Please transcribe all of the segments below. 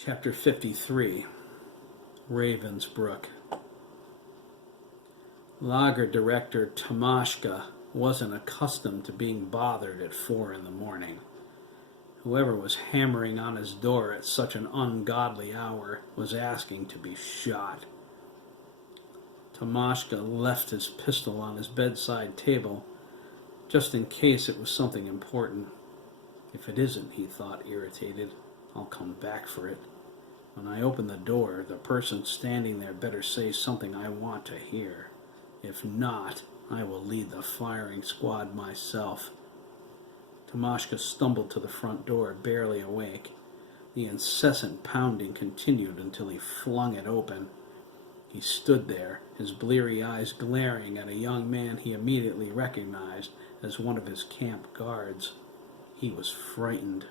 Chapter 53, Ravensbrook. Lager director Tomashka wasn't accustomed to being bothered at 4 in the morning. Whoever was hammering on his door at such an ungodly hour was asking to be shot. Tomashka left his pistol on his bedside table, just in case it was something important. If it isn't, he thought, irritated, I'll come back for it. When I open the door, the person standing there better say something I want to hear. If not, I will lead the firing squad myself. Tomashka stumbled to the front door, barely awake. The incessant pounding continued until he flung it open. He stood there, his bleary eyes glaring at a young man he immediately recognized as one of his camp guards. He was frightened.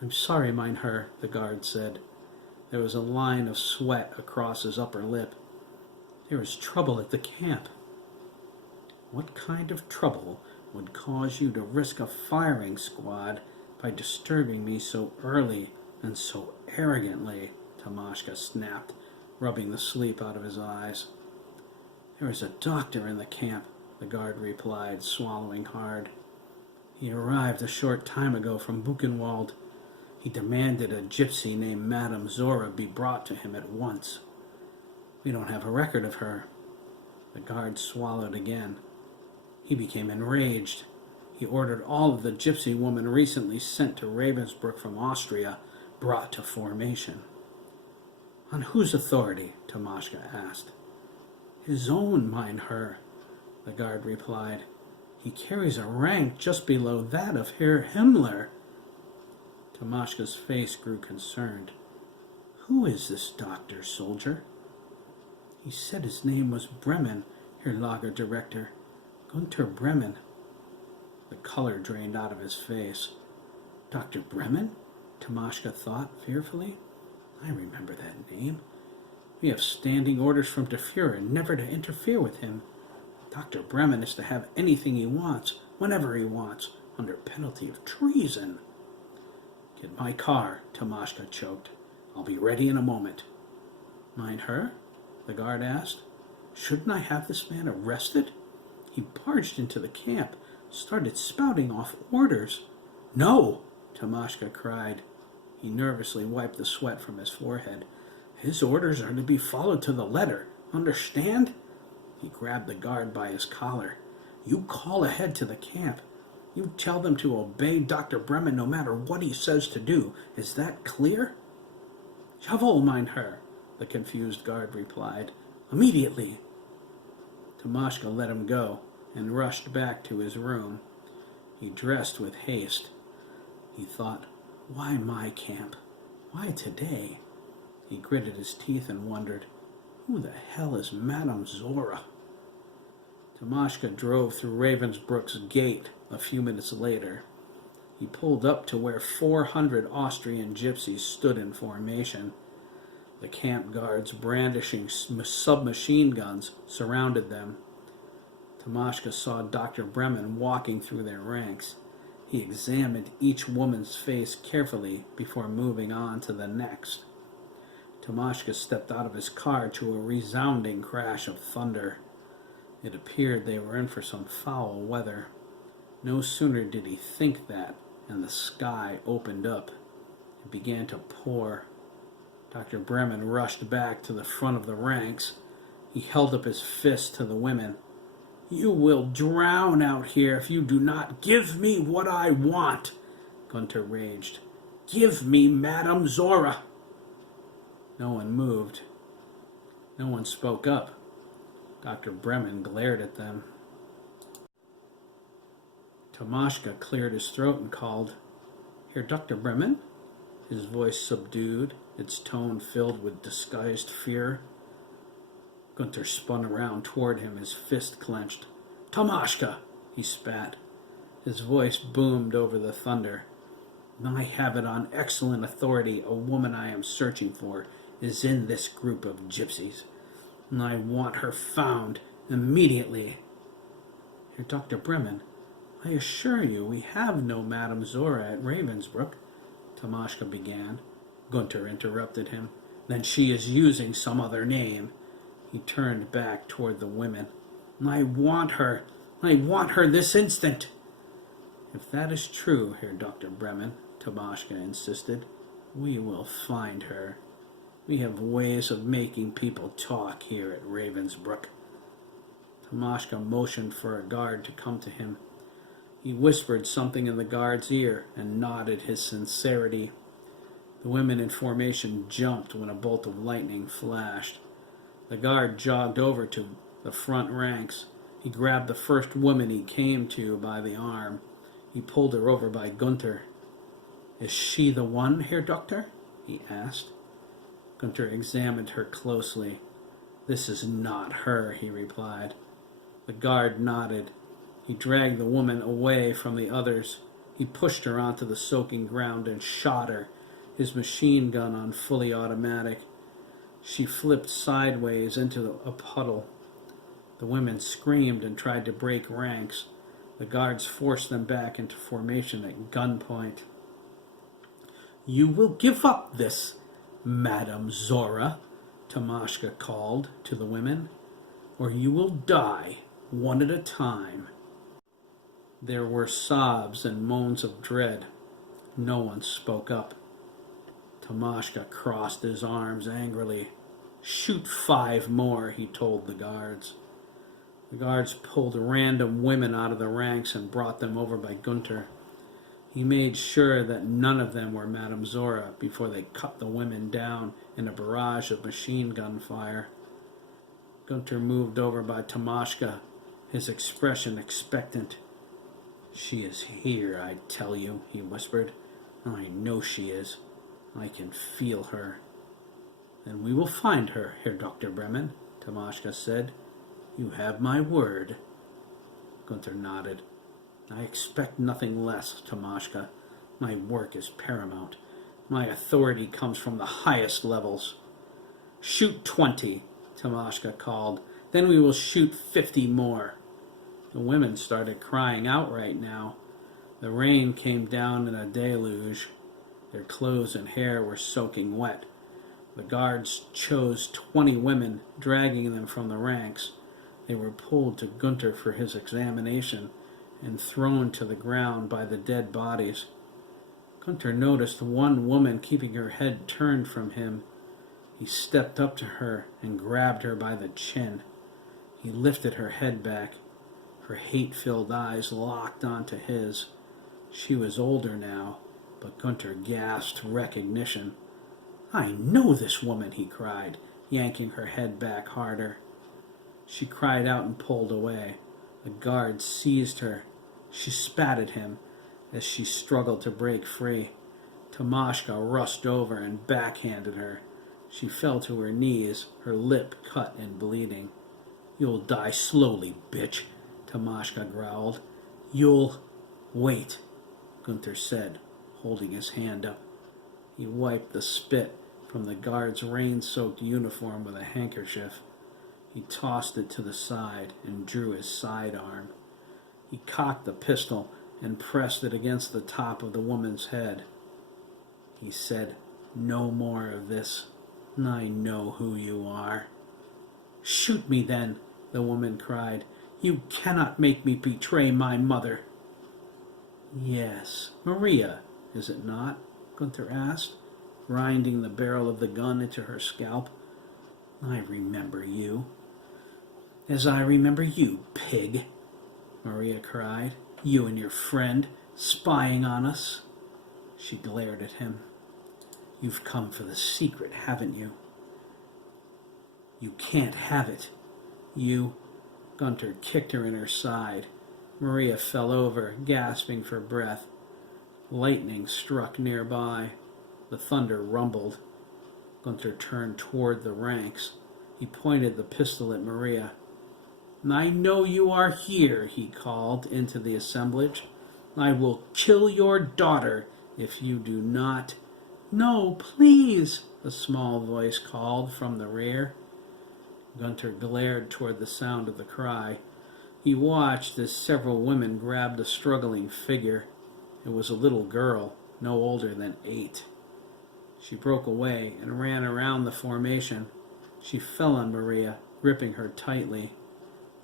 "I'm sorry, Mynheer," the guard said. There was a line of sweat across his upper lip. "There is trouble at the camp." "What kind of trouble would cause you to risk a firing squad by disturbing me so early and so arrogantly?" Tomashka snapped, rubbing the sleep out of his eyes. "There is a doctor in the camp," the guard replied, swallowing hard. "He arrived a short time ago from Buchenwald. He demanded a gypsy named Madame Zora be brought to him at once. We don't have a record of her." The guard swallowed again. He became enraged. He ordered all of the gypsy women recently sent to Ravensbrook from Austria brought to formation. "On whose authority?" Tomashka asked. "His own, Mynheer," the guard replied. "He carries a rank just below that of Herr Himmler." Tomashka's face grew concerned. "Who is this doctor, soldier?" "He said his name was Bremen, Herr Lager Director. Gunther Bremen." The color drained out of his face. "Dr. Bremen?" Tomashka thought fearfully. "I remember that name. We have standing orders from the Fuhrer never to interfere with him. Dr. Bremen is to have anything he wants, whenever he wants, under penalty of treason." "Get my car," Tomashka choked. "I'll be ready in a moment." "Mynheer?" the guard asked. "Shouldn't I have this man arrested? He barged into the camp, started spouting off orders." "No!" Tomashka cried. He nervously wiped the sweat from his forehead. "His orders are to be followed to the letter. Understand?" He grabbed the guard by his collar. "You call ahead to the camp. You tell them to obey Dr. Bremen no matter what he says to do. Is that clear?" "Jawohl, Mynheer," the confused guard replied. "Immediately." Tomashka let him go and rushed back to his room. He dressed with haste. He thought, why my camp? Why today? He gritted his teeth and wondered, who the hell is Madame Zora? Tomashka drove through Ravensbrook's gate a few minutes later. He pulled up to where 400 Austrian gypsies stood in formation. The camp guards, brandishing submachine guns, surrounded them. Tomashka saw Dr. Bremen walking through their ranks. He examined each woman's face carefully before moving on to the next. Tomashka stepped out of his car to a resounding crash of thunder. It appeared they were in for some foul weather. No sooner did he think that, and the sky opened up. It began to pour. Dr. Bremen rushed back to the front of the ranks. He held up his fist to the women. "You will drown out here if you do not give me what I want," Gunther raged. "Give me Madame Zora." No one moved. No one spoke up. Dr. Bremen glared at them. Tomashka cleared his throat and called, "Herr Dr. Bremen?" His voice subdued, its tone filled with disguised fear. Gunther spun around toward him, his fist clenched. "Tomashka!" he spat. His voice boomed over the thunder. "I have it on excellent authority a woman I am searching for is in this group of gypsies, and I want her found immediately." "Herr Dr. Bremen, I assure you we have no Madame Zora at Ravensbrook," Tomashka began. Gunther interrupted him. Then she is using some other name. He turned back toward the women. I want her. I want her this instant. If that is true, Herr Dr. Bremen, Tomashka insisted, we will find her. We have ways of making people talk here at Ravensbrück. Tomashka motioned for a guard to come to him. He whispered something in the guard's ear and nodded his sincerity. The women in formation jumped when a bolt of lightning flashed. The guard jogged over to the front ranks. He grabbed the first woman he came to by the arm. He pulled her over by Gunther. Is she the one, Herr Doctor? He asked. Gunther examined her closely. This is not her, he replied. The guard nodded. He dragged the woman away from the others. He pushed her onto the soaking ground and shot her, his machine gun on fully automatic. She flipped sideways into a puddle. The women screamed and tried to break ranks. The guards forced them back into formation at gunpoint. You will give up this, Madame Zora, Tomashka called to the women, or you will die one at a time. There were sobs and moans of dread. No one spoke up. Tomashka crossed his arms angrily. Shoot 5 more, he told the guards. The guards pulled random women out of the ranks and brought them over by Gunther. He made sure that none of them were Madame Zora before they cut the women down in a barrage of machine gun fire. Gunther moved over by Tomashka, his expression expectant. She is here, I tell you, he whispered. I know she is. I can feel her. Then we will find her, Herr Dr. Bremen, Tomashka said. You have my word. Gunther nodded. I expect nothing less, Tomashka. My work is paramount. My authority comes from the highest levels. Shoot 20, Tomashka called. Then we will shoot 50 more. The women started crying outright now. The rain came down in a deluge. Their clothes and hair were soaking wet. The guards chose 20 women, dragging them from the ranks. They were pulled to Gunther for his examination and thrown to the ground by the dead bodies. Gunther noticed one woman keeping her head turned from him. He stepped up to her and grabbed her by the chin. He lifted her head back. Her hate-filled eyes locked onto his. She was older now, but Gunther gasped recognition. I know this woman, he cried, yanking her head back harder. She cried out and pulled away. The guards seized her. She spat at him as she struggled to break free. Tomashka rushed over and backhanded her. She fell to her knees, her lip cut and bleeding. You'll die slowly, bitch, Tomashka growled. You'll... Wait, Gunther said, holding his hand up. He wiped the spit from the guard's rain-soaked uniform with a handkerchief. He tossed it to the side and drew his sidearm. He cocked the pistol and pressed it against the top of the woman's head. He said, No more of this. I know who you are. Shoot me then, the woman cried. You cannot make me betray my mother. Yes, Maria, is it not? Gunther asked, grinding the barrel of the gun into her scalp. I remember you. As I remember you, pig, Maria cried. You and your friend spying on us. She glared at him. You've come for the secret, haven't you? You can't have it. You... Gunther kicked her in her side. Maria fell over, gasping for breath. Lightning struck nearby. The thunder rumbled. Gunther turned toward the ranks. He pointed the pistol at Maria. I know you are here, he called into the assemblage. I will kill your daughter if you do not. No, please, the small voice called from the rear. Gunther glared toward the sound of the cry. He watched as several women grabbed the struggling figure. It was a little girl, no older than 8. She She broke away and ran around the formation. She fell on Maria, gripping her tightly.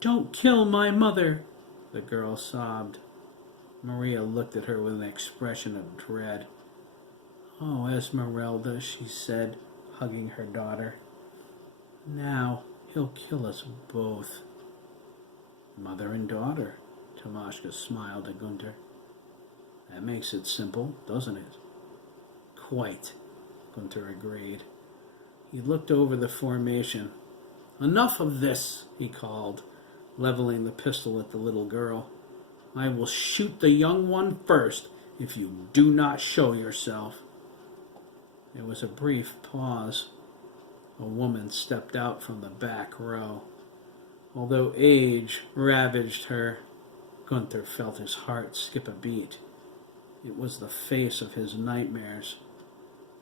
"Don't kill my mother," the girl sobbed. Maria looked at her with an expression of dread. "Oh, Esmeralda," she said, hugging her daughter. "Now he'll kill us both." "Mother and daughter," Tomashka smiled at Gunther. "That makes it simple, doesn't it?" "Quite," Gunther agreed. He looked over the formation. "Enough of this," he called, leveling the pistol at the little girl. "I will shoot the young one first if you do not show yourself." There was a brief pause. A woman stepped out from the back row. Although age ravaged her, Gunther felt his heart skip a beat. It was the face of his nightmares.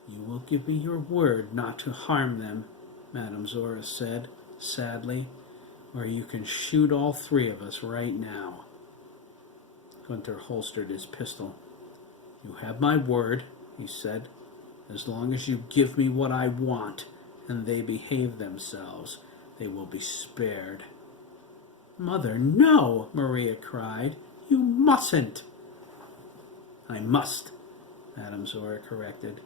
"You will give me your word not to harm them," Madame Zora said, sadly, "or you can shoot all three of us right now." Gunther holstered his pistol. "You have my word," he said. "As long as you give me what I want, and they behave themselves, they will be spared." "Mother, no!" Maria cried. "You mustn't!" "I must," Madame Zora corrected.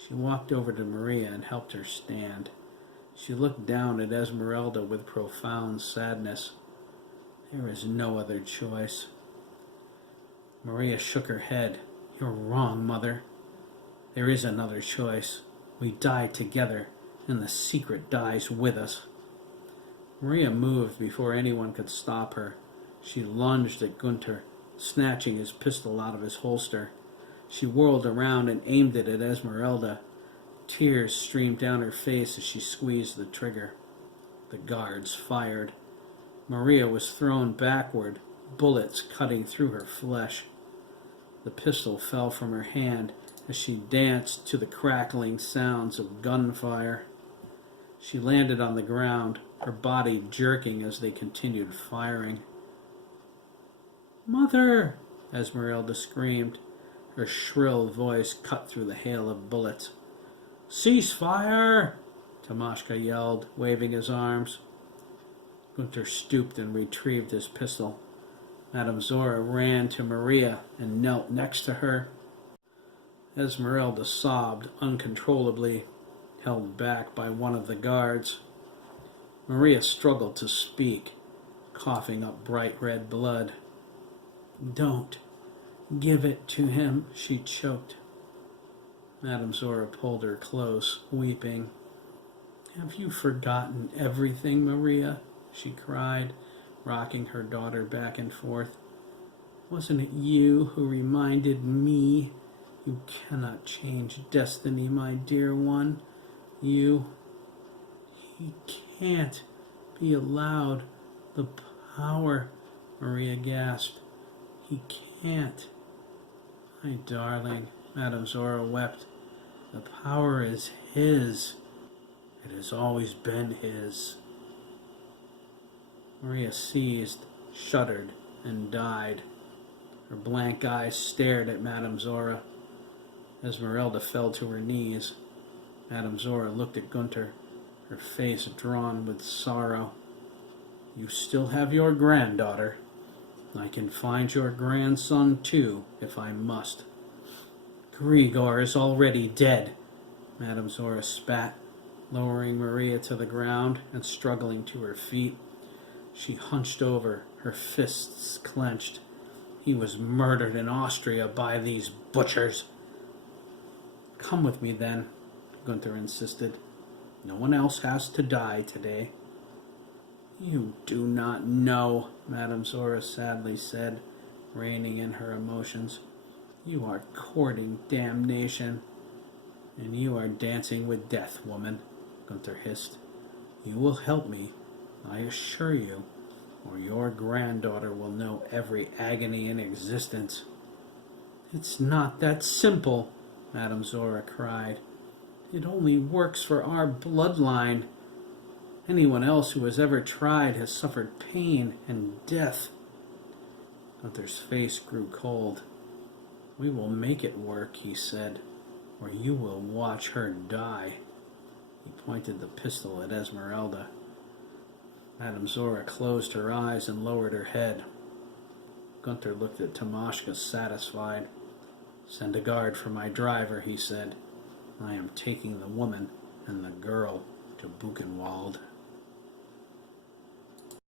She walked over to Maria and helped her stand. She looked down at Esmeralda with profound sadness. "There is no other choice." Maria shook her head. "You're wrong, Mother. There is another choice. We die together, and the secret dies with us." Maria moved before anyone could stop her. She lunged at Gunther, snatching his pistol out of his holster. She whirled around and aimed it at Esmeralda. Tears streamed down her face as she squeezed the trigger. The guards fired. Maria was thrown backward, bullets cutting through her flesh. The pistol fell from her hand as she danced to the crackling sounds of gunfire. She landed on the ground, her body jerking as they continued firing. "Mother!" Esmeralda screamed. Her shrill voice cut through the hail of bullets. "Cease fire!" Tomashka yelled, waving his arms. Gunther stooped and retrieved his pistol. Madame Zora ran to Maria and knelt next to her. Esmeralda sobbed uncontrollably, held back by one of the guards. Maria struggled to speak, coughing up bright red blood. "Don't give it to him," she choked. Madame Zora pulled her close, weeping. "Have you forgotten everything, Maria?" she cried, rocking her daughter back and forth. "Wasn't it you who reminded me? You cannot change destiny, my dear one. He can't be allowed the power," Maria gasped. "He can't." "My darling," Madame Zora wept, "the power is his. It has always been his." Maria seized, shuddered, and died. Her blank eyes stared at Madame Zora. Esmeralda fell to her knees. Madame Zora looked at Gunther, her face drawn with sorrow. "You still have your granddaughter. I can find your grandson, too, if I must." "Grigor is already dead," Madame Zora spat, lowering Maria to the ground and struggling to her feet. She hunched over, her fists clenched. "He was murdered in Austria by these butchers." "Come with me, then," Gunther insisted. "No one else has to die today." "You do not know," Madame Zora sadly said, reining in her emotions. "You are courting damnation." "And you are dancing with death, woman," Gunther hissed. "You will help me, I assure you, or your granddaughter will know every agony in existence." "It's not that simple," Madame Zora cried. "It only works for our bloodline. Anyone else who has ever tried has suffered pain and death." Gunther's face grew cold. "We will make it work," he said. or you will watch her die. He pointed the pistol at Esmeralda. Madame Zora closed her eyes and lowered her head. Gunther looked at Tomashka, satisfied. "Send a guard for my driver," he said. "I am taking the woman and the girl to Buchenwald."